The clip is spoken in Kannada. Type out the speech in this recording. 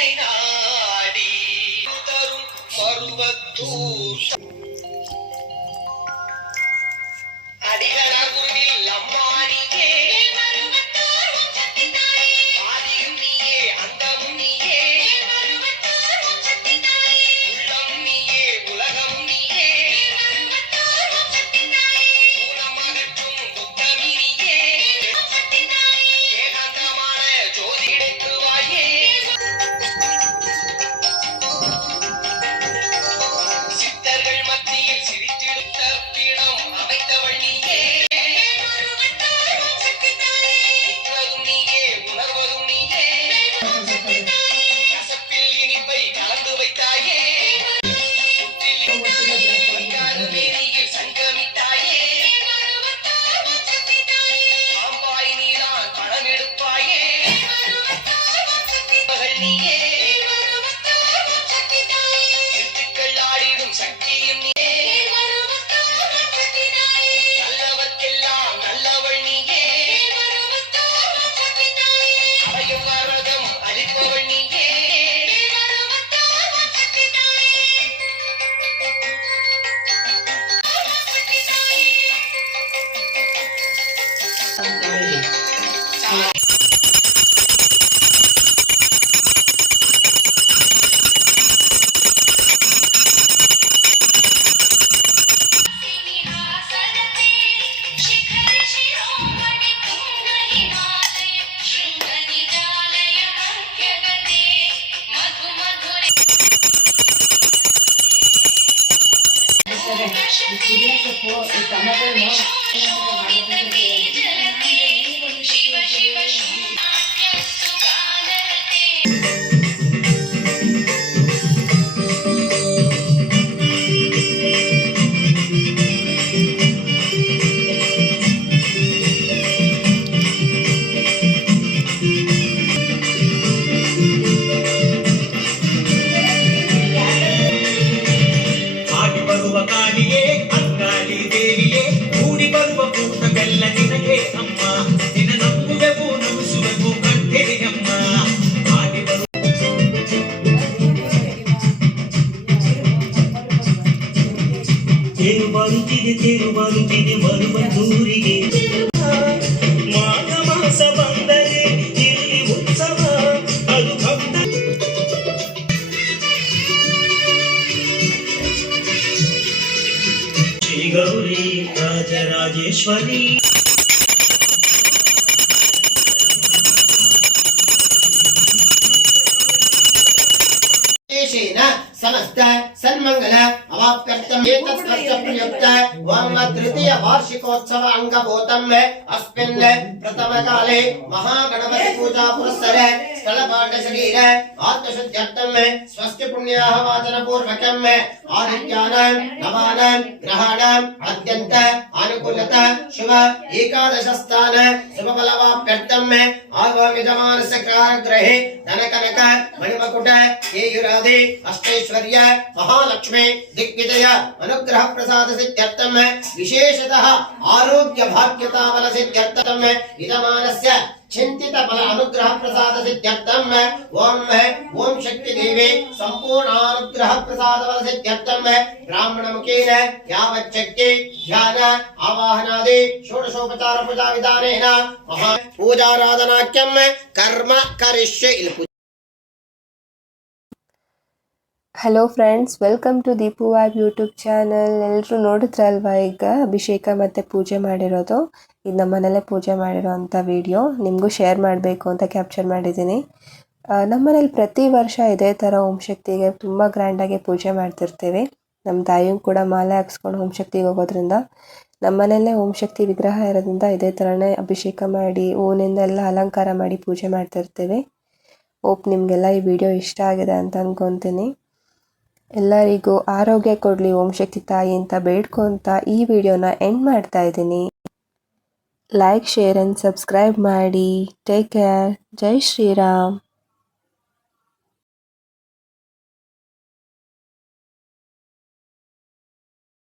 Hey. Gracias. ತೇರು ಬರುತ್ತಿದೆ ತೇರು ಬರುತ್ತಿದೆ ಬರುವ ದೂರಿಗೆ ಮಾಘ ಮಾಸ ಬಂದರೆ ಇಲ್ಲಿ ಉತ್ಸವ ಅದು ಭಕ್ತ ಶ್ರೀ ಗೌರಿ ರಾಜರಾಜೇಶ್ವರಿ वाम तृतीय वार्षिकोत्सव अंगभूतम अस्मिन् प्रथम काले महागणपति पूजा पुरस्सरे स्थलपाटशरीर आत्मशुद्ध्यर्थं मे स्वस्य पुण्याः वाचनपूर्वकं मे आदित्यानां, नवानां ग्रहाणाम् अत्यन्त अनुकूलत शुभ एकादशस्थान शुभफलवाप्यर्थं मे आगमिजमानस्य कारग्रहे धनकनक, मणिमकुट केयुरादि अष्टैश्वर्य, महालक्ष्मी, दिग्विजय अनुग्रह प्रसाद सिद्ध्यर्थं मे विशेषतः आरोग्य भाग्यता बल सिद्ध्यर्थं मे यजमानस्य चिंतित बल अनुग्रह प्रसाद सिद्ध्यर्थम ओम ओम शक्ति देवी संपूर्ण अनुग्रह प्रसाद बल सिद्ध्यर्थम ब्राह्मण मुखेन यावच्छक्ति ध्यान आवाहनादि षोडशोपचार पूजा विधानेन महा पूजाराधनाख्यम कर्म करिष्ये hello friends welcome to Deepu ವ್ಯಾಬ್ YouTube channel ಎಲ್ಲರೂ ನೋಡಿದ್ರಲ್ವಾ ಈಗ? ಅಭಿಷೇಕ ಮತ್ತು ಪೂಜೆ ಮಾಡಿರೋದು. ಇದು ನಮ್ಮ ಮನೇಲೆ ಪೂಜೆ ಮಾಡಿರೋ ಅಂಥ ವಿಡಿಯೋ ನಿಮಗೂ ಶೇರ್ ಮಾಡಬೇಕು ಅಂತ ಕ್ಯಾಪ್ಚರ್ ಮಾಡಿದ್ದೀನಿ. ನಮ್ಮನೇಲಿ ನಮ್ಮ ಮನೇಲಿ ಪ್ರತಿ ವರ್ಷ ಇದೇ ಥರ ಓಂ ಶಕ್ತಿಗೆ ತುಂಬ ಗ್ರ್ಯಾಂಡಾಗಿ ಪೂಜೆ ಮಾಡ್ತಿರ್ತೀವಿ. ನಮ್ಮ ತಾಯಿಯೂ ಕೂಡ ಮಾಲೆ ಹಾಕ್ಸ್ಕೊಂಡು ಓಂ ಶಕ್ತಿಗೆ ಹೋಗೋದ್ರಿಂದ ಓಂ ಶಕ್ತಿ ವಿಗ್ರಹ ಇರೋದ್ರಿಂದ ಇದೇ ಥರನೇ ಅಭಿಷೇಕ ಮಾಡಿ, ಹೂವಿನಿಂದ ಎಲ್ಲ ಅಲಂಕಾರ ಮಾಡಿ ಪೂಜೆ ಮಾಡ್ತಿರ್ತೀವಿ. ಓಪ್ ನಿಮಗೆಲ್ಲ ಈ ವಿಡಿಯೋ ಇಷ್ಟ ಆಗಿದೆ ಅಂತ ಅನ್ಕೊತೀನಿ. ಎಲ್ಲರಿಗೂ ಆರೋಗ್ಯ ಕೊಡಲಿ, ಓಂ ಶಕ್ತಿ ತಾಯಿ ಅಂತ ಬೇಡ್ಕೊಂತ ಈ ವಿಡಿಯೋನ ಎಂಡ್ ಮಾಡ್ತಾ ಇದ್ದೀನಿ. ಲೈಕ್ ಶೇರ್ ಆ್ಯಂಡ್ ಸಬ್ಸ್ಕ್ರೈಬ್ ಮಾಡಿ. Take care Jai Shriram.